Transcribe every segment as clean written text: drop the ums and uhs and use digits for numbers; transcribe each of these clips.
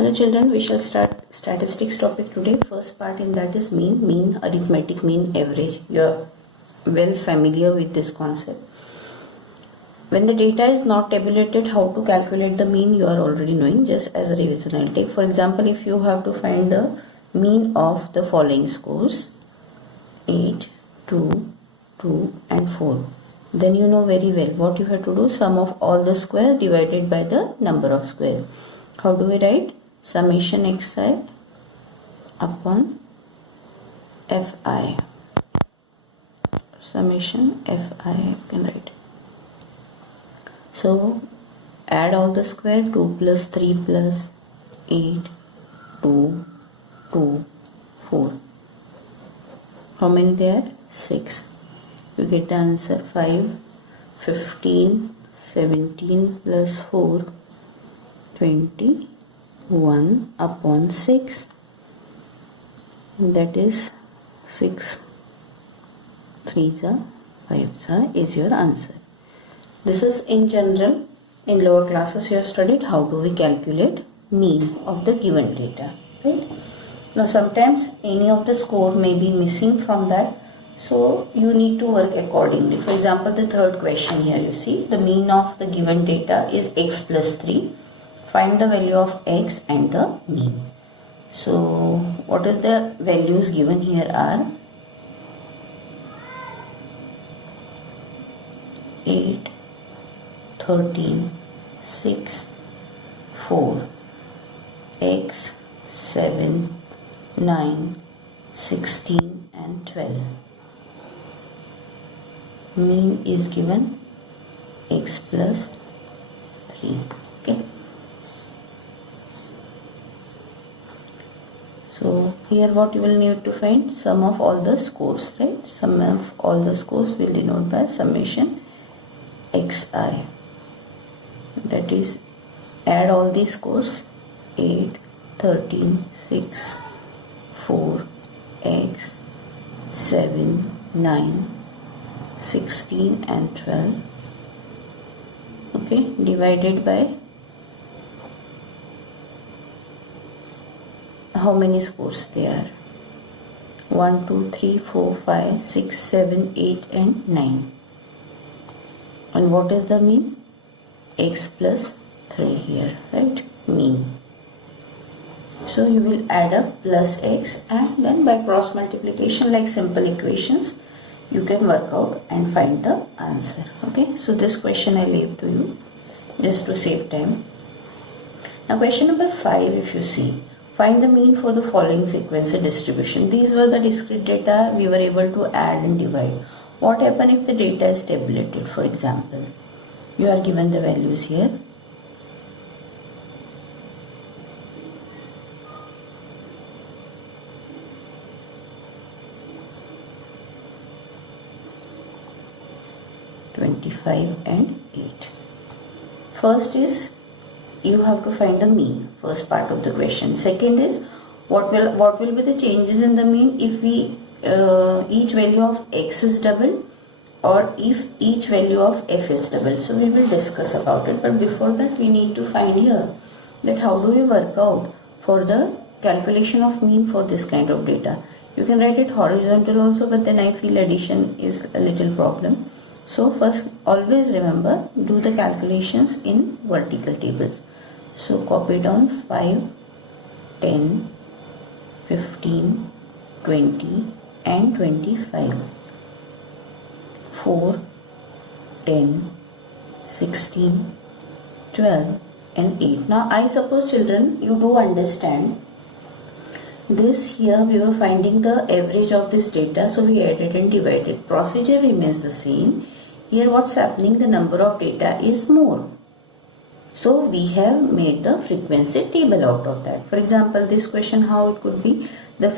Hello children, we shall start statistics topic today. First part in that is mean, arithmetic mean, average. You are well familiar with this concept. When the data is not tabulated, how to calculate the mean you are already knowing. Just as a revision I'll take. For example, if you have to find the mean of the following scores 8, 2, 2 and 4. Then you know very well what you have to do. Sum of all the squares divided by the number of squares. How do we write? Summation xi upon fi. Summation fi you can write. So add all the square. 2 plus 3 plus 8, 2, 2, 4. How many there? 6. You get the answer 5, 15, 17 plus 4, 21 upon 6, that is 6 3s are 5s are is your answer. This is in general. In lower classes you have studied how do we calculate mean of the given data, right? Now sometimes any of the score may be missing from that, so you need to work accordingly. For example, the third question here, you see the mean of the given data is x plus 3. Find the value of x and the mean. So what are the values given here are 8, 13, 6, 4, x, 7, 9, 16 and 12. Mean is given x plus 3. Okay. So here what you will need to find? Sum of all the scores, right? Sum of all the scores will denote by summation xi. That is, add all these scores 8, 13, 6, 4, x, 7, 9, 16 and 12. Okay, divided by how many scores there are? 1, 2, 3, 4, 5, 6, 7, 8 and 9. And what is the mean? X plus 3 here, right? Mean. So you will add up plus x and then by cross multiplication like simple equations you can work out and find the answer. Okay, so this question I leave to you just to save time. Now question number 5, if you see, find the mean for the following frequency distribution. These were the discrete data we were able to add and divide. What happens if the data is tabulated? For example, you are given the values here. And 8. First is you have to find the mean, first part of the question. Second is what will be the changes in the mean if we each value of x is double or if each value of f is double. So we will discuss about it, but before that we need to find here that how do we work out for the calculation of mean for this kind of data. You can write it horizontal also, but then I feel addition is a little problem. So first always remember, do the calculations in vertical tables. So copy down 5, 10, 15, 20 and 25. 4, 10, 16, 12 and 8. Now I suppose children you do understand this. Here we were finding the average of this data, so we added and divided. Procedure remains the same. Here what's happening, the number of data is more. So we have made the frequency table out of that. For example, this question how it could be, the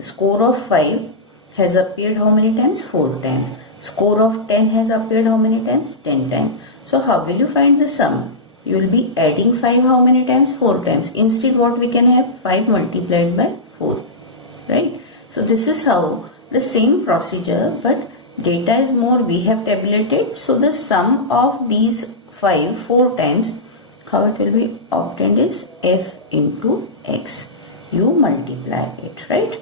score of 5 has appeared how many times? 4 times. Score of 10 has appeared how many times? 10 times. So how will you find the sum? You will be adding 5 how many times? 4 times. Instead what we can have? 5 multiplied by 4. Right? So this is how the same procedure, but data is more, we have tabulated. So the sum of these 5 4 times, how it will be obtained is f into x. You multiply it, right?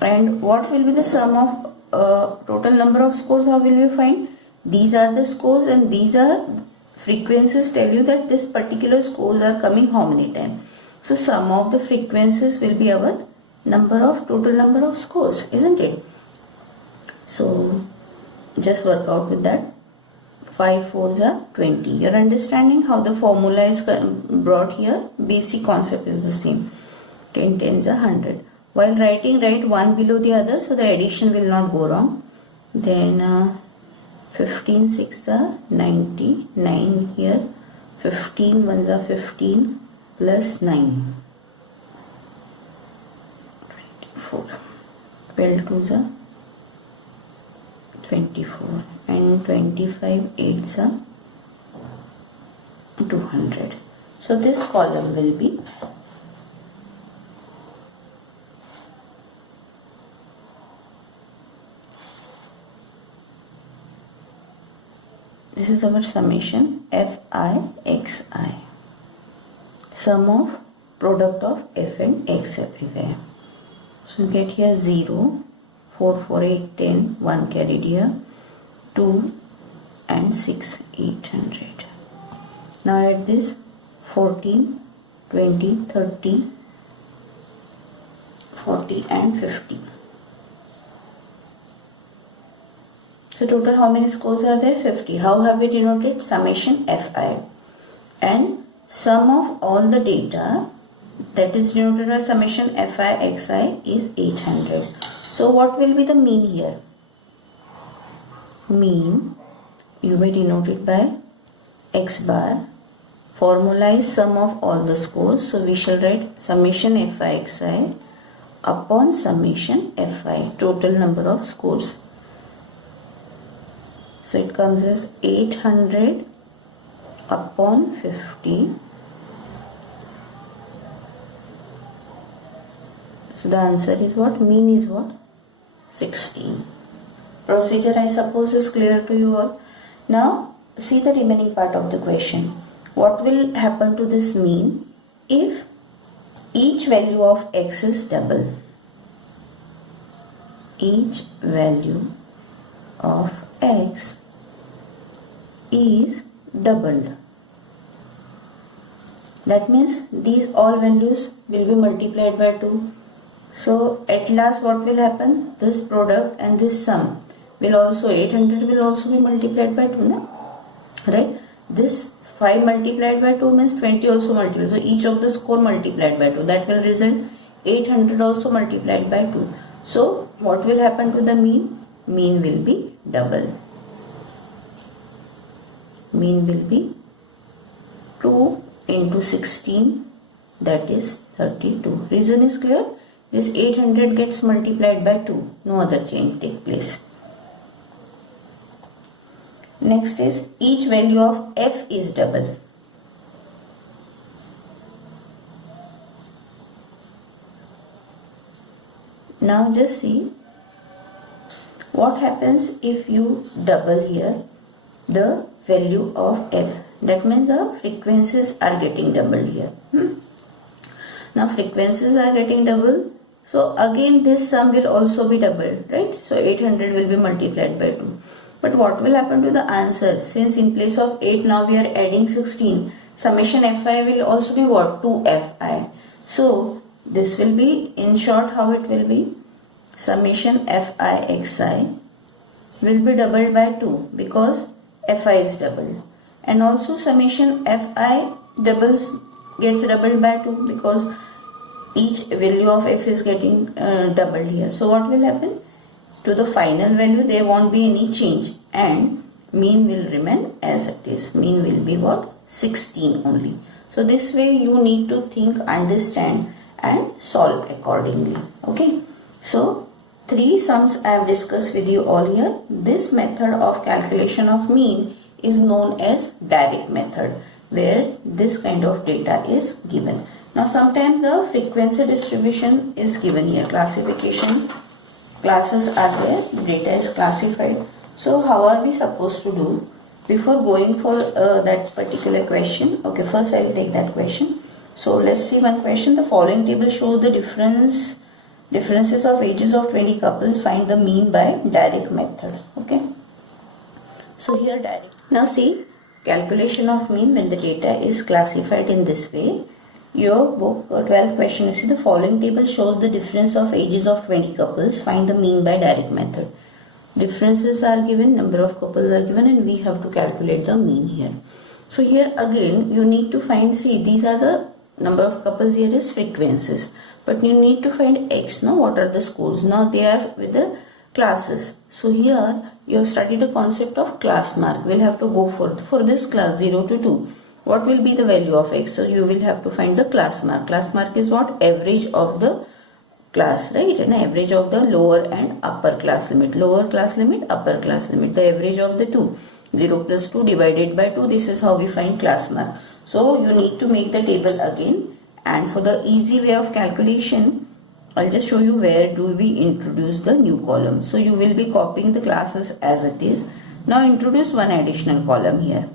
And what will be the sum of total number of scores? How will you find? These are the scores and these are frequencies. Tell you that this particular scores are coming how many times. So sum of the frequencies will be our total number of scores, isn't it? So just work out with that. 5 4s are 20. You're understanding how the formula is brought here? Basic concept is the same. 10 10s are 100. While writing, write one below the other so the addition will not go wrong. Then 15 6s are 90. 9 here. 15 1s are 15 plus 9. 24. 12 2s are 24 and 25 8s are 200. So this column will be this is our summation Fi/Xi, sum of product of f and x everywhere. So you get here 0, 4 4 8 10, 1 carried here, 2 and 6 800. Now add this 14, 20, 30, 40 and 50. So total how many scores are there? 50. How have we denoted? Summation Fi. And sum of all the data that is denoted as summation Fi/Xi is 800. So what will be the mean here? Mean, you may denote it by x bar. Formula is sum of all the scores. So we shall write summation Fi/Xi upon summation Fi, total number of scores. So it comes as 800 upon 50. So the answer is what? Mean is what? 16. Procedure I suppose is clear to you all. Now see the remaining part of the question. What will happen to this mean if each value of x is double? Each value of x is doubled. That means these all values will be multiplied by 2. So at last what will happen? This product and this sum will also, 800 will also be multiplied by 2, no? Right? This 5 multiplied by 2 means 20 also multiplied. So each of the score multiplied by 2. That will result 800 also multiplied by 2. So what will happen to the mean? Mean will be double. Mean will be 2 into 16, that is 32. Reason is clear? This 800 gets multiplied by 2. No other change take place. Next is each value of f is double. Now just see what happens if you double here the value of f. That means the frequencies are getting doubled here. Now frequencies are getting double. So again this sum will also be doubled, right? So 800 will be multiplied by 2. But what will happen to the answer? Since in place of 8 now we are adding 16. Summation Fi will also be what? 2Fi. So this will be, in short, how it will be? Summation Fi/Xi will be doubled by 2 because Fi is doubled. And also summation Fi gets doubled by 2 because each value of f is getting doubled here. So what will happen? To the final value there won't be any change and mean will remain as it is. Mean will be what? 16 only. So this way you need to think, understand and solve accordingly. Okay. So 3 sums I have discussed with you all here. This method of calculation of mean is known as direct method, where this kind of data is given. Now sometimes the frequency distribution is given here. Classification classes are there, data is classified. So how are we supposed to do? before going for that particular question, okay, first I will take that question. So let's see one question. The following table shows the differences of ages of 20 couples. Find the mean by direct method. Okay. So here direct. Now see, calculation of mean when the data is classified in this way. Your book 12th question, you see the following table shows the difference of ages of 20 couples. Find the mean by direct method. Differences are given, number of couples are given, and we have to calculate the mean here. So here again you need to find, see, these are the number of couples, here is frequencies, but you need to find x. Now what are the schools? Now they are with the classes. So here you have studied the concept of class mark. We'll have to go for this class 0 to 2. What will be the value of x? So you will have to find the class mark. Class mark is what? Average of the class, right? An average of the lower and upper class limit. Lower class limit, upper class limit. The average of the two. 0 plus 2 divided by 2. This is how we find class mark. So you need to make the table again. And for the easy way of calculation, I'll just show you where do we introduce the new column. So you will be copying the classes as it is. Now introduce one additional column here.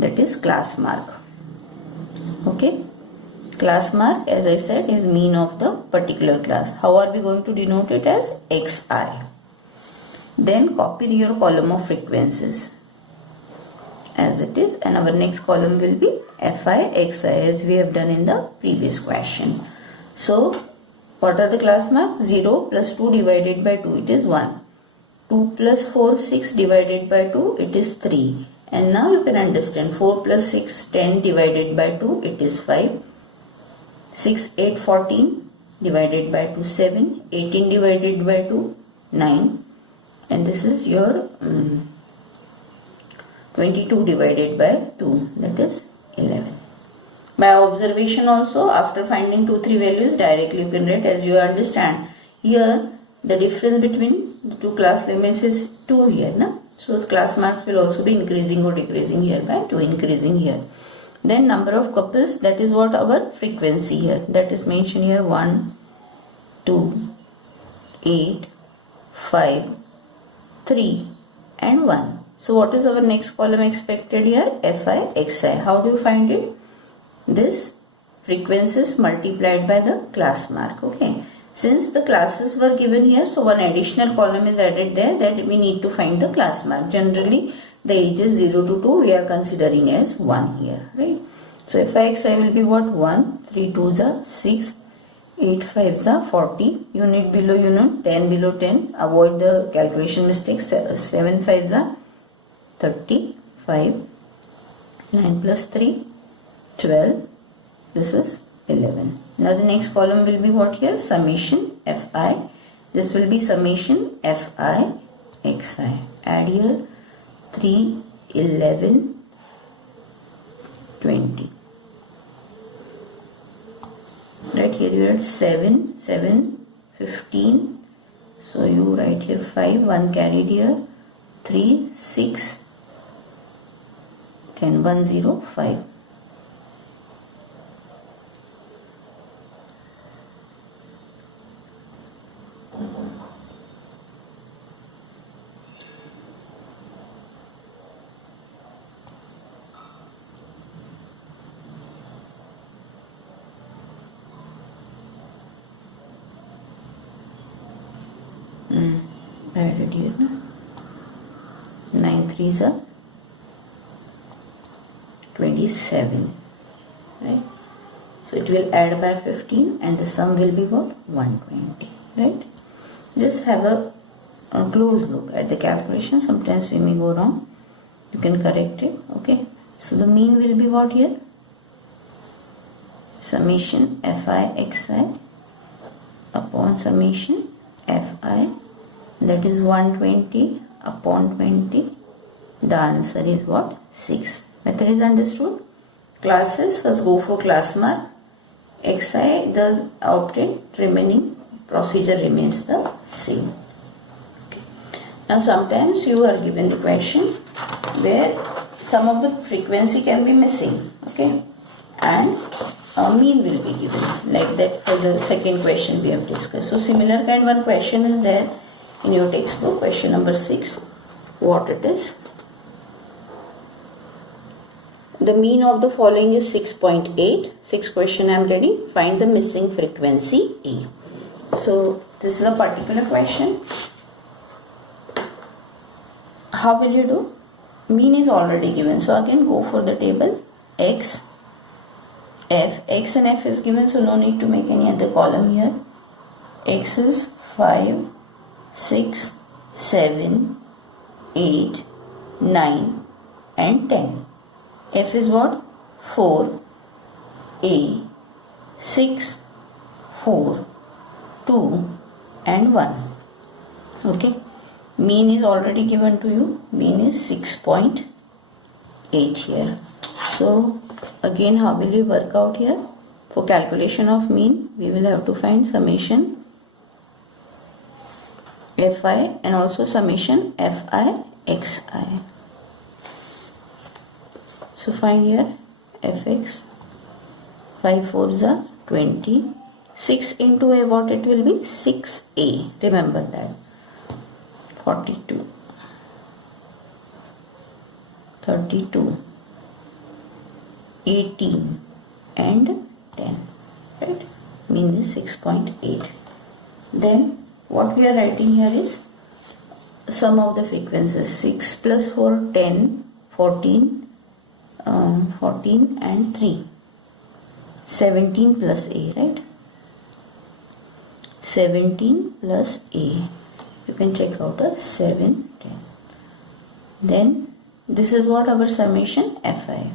That is class mark. Okay. Class mark, as I said, is mean of the particular class. How are we going to denote it? As xi. Then copy your column of frequencies as it is, and our next column will be fi xi as we have done in the previous question. So what are the class marks? 0 plus 2 divided by 2, it is 1. 2 plus 4, 6 divided by 2, it is 3. And now you can understand 4 plus 6, 10 divided by 2, it is 5. 6, 8, 14 divided by 2, 7. 18 divided by 2, 9. And this is your 22 divided by 2, that is 11. By observation also, after finding 2, 3 values, directly you can write as you understand. Here the difference between the two class limits is 2 here. Na? So class marks will also be increasing or decreasing here by 2, increasing here. Then number of couples, that is what our frequency here. That is mentioned here 1, 2, 8, 5, 3 and 1. So what is our next column expected here? fi xi. How do you find it? This frequencies multiplied by the class mark. Okay. Since the classes were given here, so one additional column is added there that we need to find the class mark. Generally the ages 0 to 2 we are considering as 1 here, right? So fi xi will be what? 1, 3 2s are 6, 8 5s are 40. Unit below unit, 10 below 10. Avoid the calculation mistakes. 7 5s are 35. 9 plus 3, 12. This is 11. Now the next column will be what here? Summation fi. This will be summation fi xi. Add here 3, 11, 20. Right here you write 7, 7, 15. So you write here 5, 1 carried here, 3, 6, 10, 1, 0, 5. Added here, 9 3s are 27, right? So it will add by 15 and the sum will be what? 120, right? Just have a close look at the calculation. Sometimes we may go wrong. You can correct it, okay? So the mean will be what here? Summation fi xi upon summation fi, that is 120 upon 20. The answer is what? 6. Method is understood. Classes, first go for class mark. Xi thus obtained, remaining procedure remains the same. Okay. Now sometimes you are given the question where some of the frequency can be missing, okay, and a mean will be given, like that for the second question we have discussed. So similar kind one question is there in your textbook, question number 6. What it is? The mean of the following is 6.8. 6th question I am ready. Find the missing frequency A. So this is a particular question. How will you do? Mean is already given. So again go for the table. X, F. X and F is given, so no need to make any other column here. X is 5, 6, 7, 8, 9 and 10. F is what? 4, A, 6, 4, 2 and 1. Okay. Mean is already given to you. Mean is 6.8 here. So again how will you work out here? For calculation of mean we will have to find summation Fi and also summation Fi xi. So find here Fx. 5 4s are 20. 6 into A, what it will be? 6A. Remember that. 42. 32. 18 and 10. Right? Mean is 6.8. Then what we are writing here is sum of the frequencies. 6 plus 4, 10, 14, 14 and 3. 17 plus A, right? 17 plus A. You can check out a 7, 10. Then this is what our summation Fi.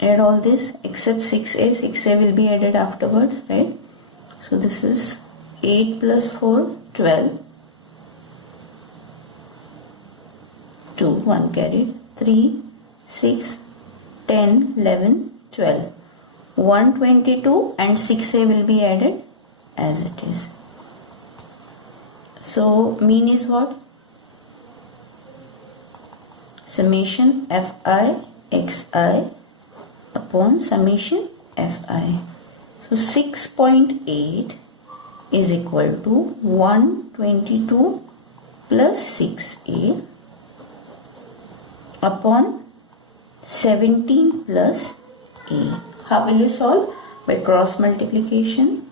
Add all this except 6A. 6A will be added afterwards, right? So this is 8 plus 4, 12. 2, 1 carried. 3, 6, 10, 11, 12. 122 and 6A will be added as it is. So mean is what? Summation Fi xi upon summation Fi. So 6.8 is equal to 122 plus 6A upon 17 plus A. How will you solve? By cross multiplication.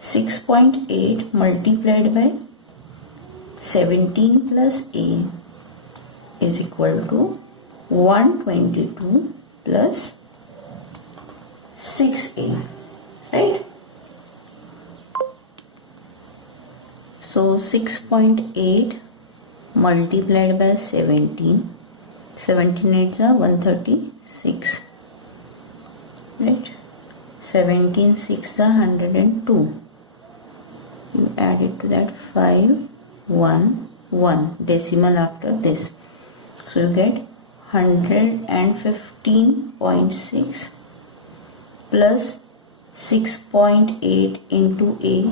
6.8 multiplied by 17 plus A is equal to 122 plus 6A, right? So 6.8 multiplied by 17. 17 8s are 136, right? 17 6 are 102. You add it to that 5 1 1 decimal after this. So you get 115.6 plus 6.8 into A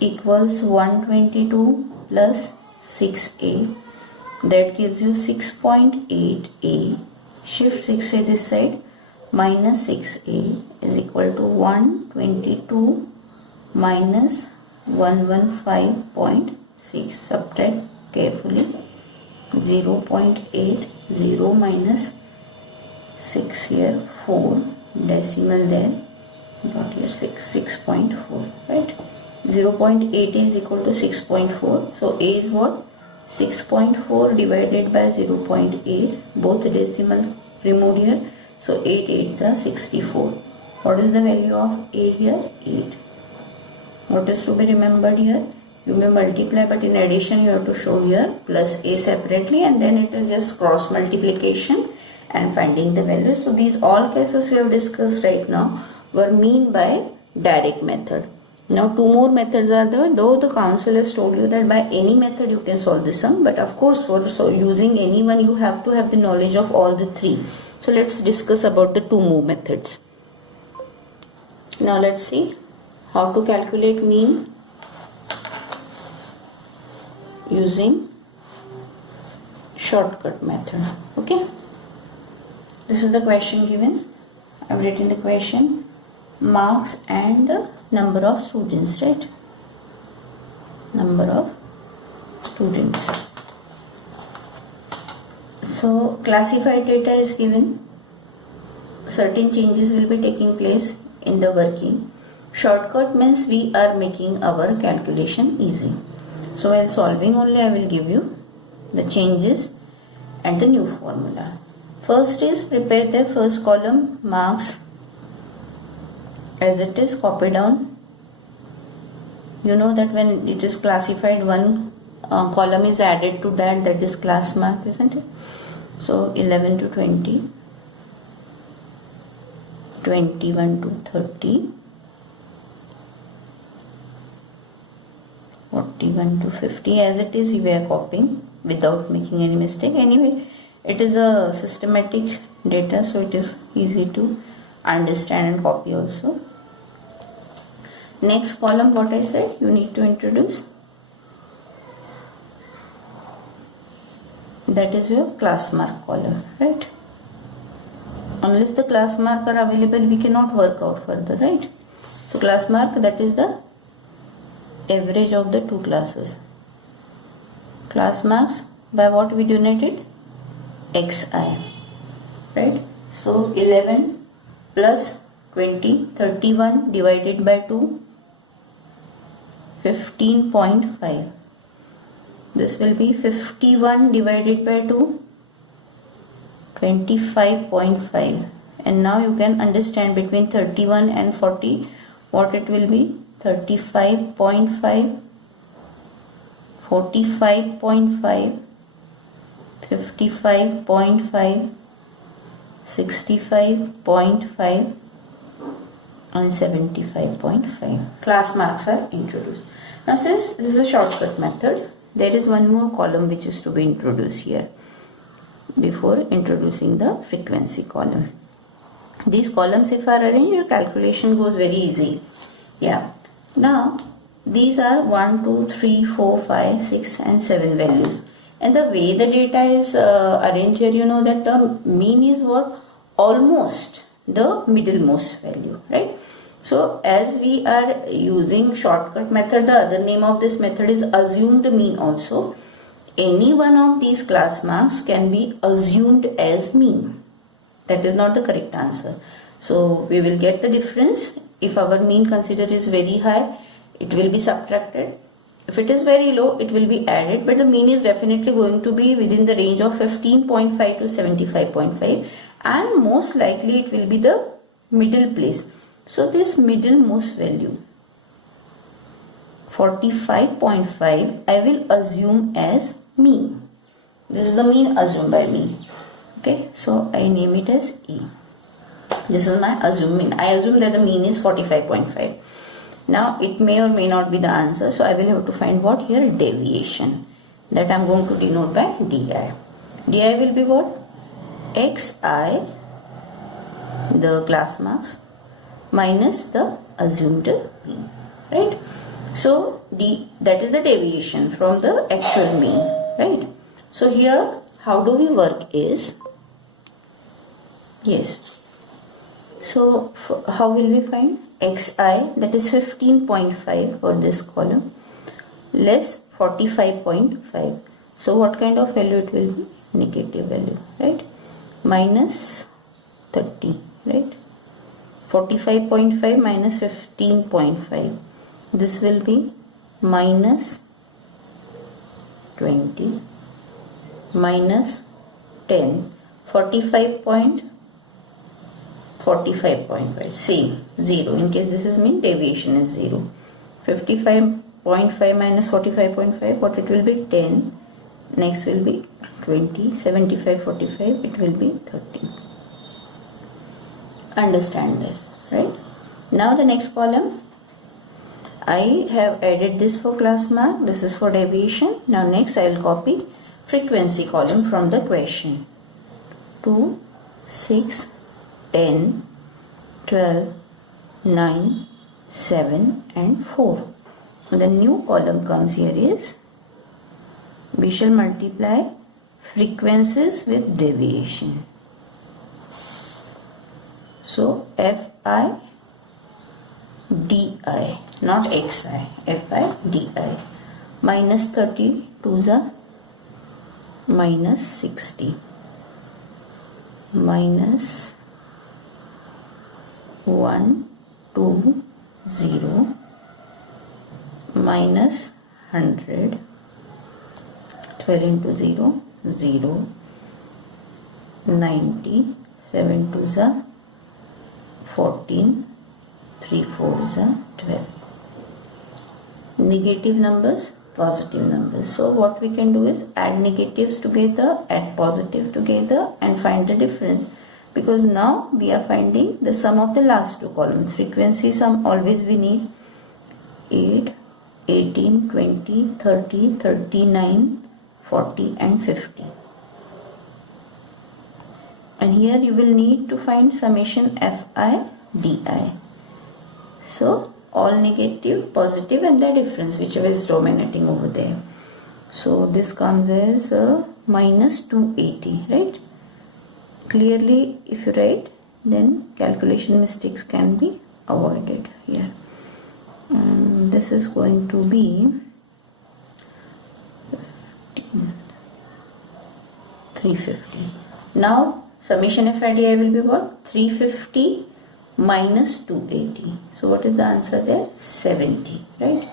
equals 122 plus 6A. That gives you 6.8A. Shift 6A this side. Minus 6A is equal to 122 minus 115.6. Subtract carefully. 0.80 minus 6 here, 4 decimal there, got here 6.4, right? 0.8 is equal to 6.4. So A is what? 6.4 divided by 0.8, both decimal removed here. So 8 8s are 64. What is the value of A here? 8. What is to be remembered here? You may multiply, but in addition you have to show here plus A separately, and then it is just cross multiplication and finding the value. So these all cases we have discussed right now were mean by direct method. Now 2 more methods are there, though the council has told you that by any method you can solve this sum, but of course for using any one you have to have the knowledge of all the 3. So let's discuss about the 2 more methods. Now let's see how to calculate mean using shortcut method. Okay, this is the question given. I have written the question, marks and the number of students, right? Number of students. So classified data is given. Certain changes will be taking place in the working. Shortcut means we are making our calculation easy. So while solving only I will give you the changes and the new formula. First is prepare the first column marks as it is, copy down. You know that when it is classified, one column is added to that is class mark, isn't it? So 11 to 20, 21 to 30, 41 to 50, as it is we are copying without making any mistake. Anyway, it is a systematic data, so it is easy to understand and copy also. Next column, what I said, you need to introduce. That is your class mark column, right? Unless the class mark are available, we cannot work out further, right? So class mark, that is the average of the two classes. Class marks, by what we denoted? Xi, right? So 11 plus 20, 31 divided by 2, 15.5. This will be 51 divided by 2, 25.5. And now you can understand between 31 and 40 what it will be. 35.5, 45.5, 55.5, 65.5 and 75.5. Class marks are introduced. Now since this is a shortcut method, there is one more column which is to be introduced here before introducing the frequency column. These columns if are arranged, your calculation goes very easy. Yeah. Now these are 1, 2, 3, 4, 5, 6 and 7 values. And the way the data is arranged here, you know that the mean is what? Almost the middlemost value, right? So as we are using shortcut method, the other name of this method is assumed mean also. Any one of these class marks can be assumed as mean. That is not the correct answer. So we will get the difference. If our mean considered is very high, it will be subtracted. If it is very low, it will be added, but the mean is definitely going to be within the range of 15.5 to 75.5, and most likely it will be the middle place. So this middlemost value 45.5 I will assume as mean. This is the mean assumed by me. Okay, so I name it as E. This is my assumed mean. I assume that the mean is 45.5. Now it may or may not be the answer, so I will have to find what here? Deviation. That I am going to denote by DI. DI will be what? Xi, the class marks, minus the assumed mean, right? So that is the deviation from the actual mean, right? So here how do we work is, yes, so how will we find Xi, that is 15.5 for this column, less 45.5. So what kind of value it will be? Negative value, right? Minus 30, right? 45.5 minus 15.5. This will be minus 20 minus 10. 45.5, same, 0. In case this is mean, deviation is 0. 55.5 minus 45.5, what it will be? 10. Next will be 20. 75, 45, it will be 30. Understand this, right? Now the next column, I have added this for class mark. This is for deviation. Now next I will copy frequency column from the question. 2, 6, 10, 12, 9, 7 and 4. So the new column comes here is, we shall multiply frequencies with deviation. So Fi di, not Xi, Fi di, minus 30 to the minus 60. minus 1 2 0 minus 100, 12 into 0 0, 90, 7 2s are 14, 3 4s are 12. Negative numbers, positive numbers. So what we can do is add negatives together, add positive together and find the difference. Because now we are finding the sum of the last two columns. Frequency sum always we need 8, 18, 20, 30, 39, 40 and 50. And here you will need to find summation Fi di. So all negative, positive and the difference whichever is dominating over there. So this comes as minus 280, right? Clearly if you write, then calculation mistakes can be avoided here. And this is going to be 350. Now summation FIDI will be what? 350 minus 280. So what is the answer there? 70, right?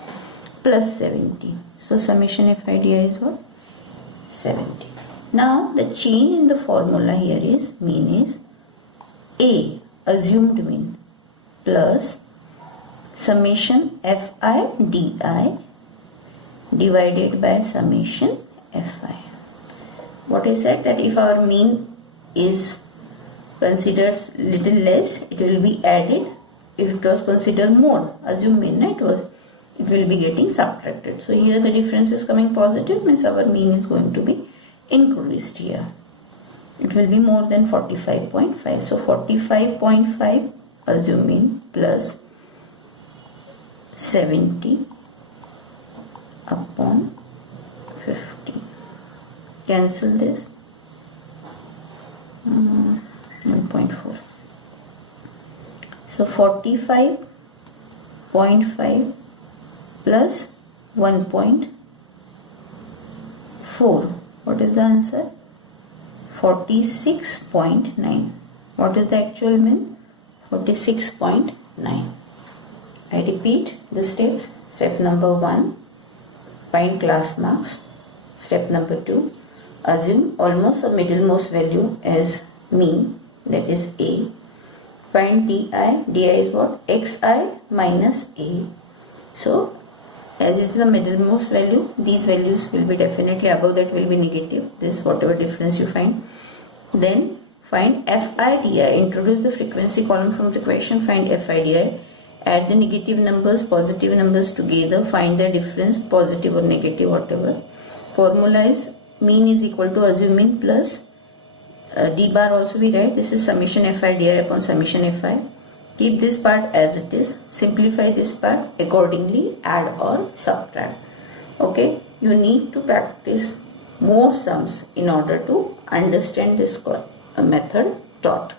Plus 70. So summation FIDI is what? 70. Now the change in the formula here is mean is A, assumed mean, plus summation Fi di divided by summation Fi. What I said, that if our mean is considered little less, it will be added. If it was considered more, assume mean, it will be getting subtracted. So here the difference is coming positive, means our mean is going to be increased here. It will be more than 45.5. So 45.5 assume mean plus 70 upon 50. Cancel this. 1.4. So 45.5 plus 1.4. What is the answer? 46.9. What is the actual mean? 46.9. I repeat the steps. Step number 1, find class marks. Step number 2, assume almost or middlemost value as mean, that is A. Find di. Di is what? Xi minus A. So as it is the middlemost value, these values will be definitely above that will be negative. This whatever difference you find. Then find Fi di. Introduce the frequency column from the question. Find Fi di. Add the negative numbers, positive numbers together. Find the difference, positive or negative, whatever. Formula is mean is equal to assume mean plus d bar also we write. This is summation Fi di upon summation Fi. Keep this part as it is. Simplify this part accordingly. Add or subtract. Okay. You need to practice more sums in order to understand this method taught.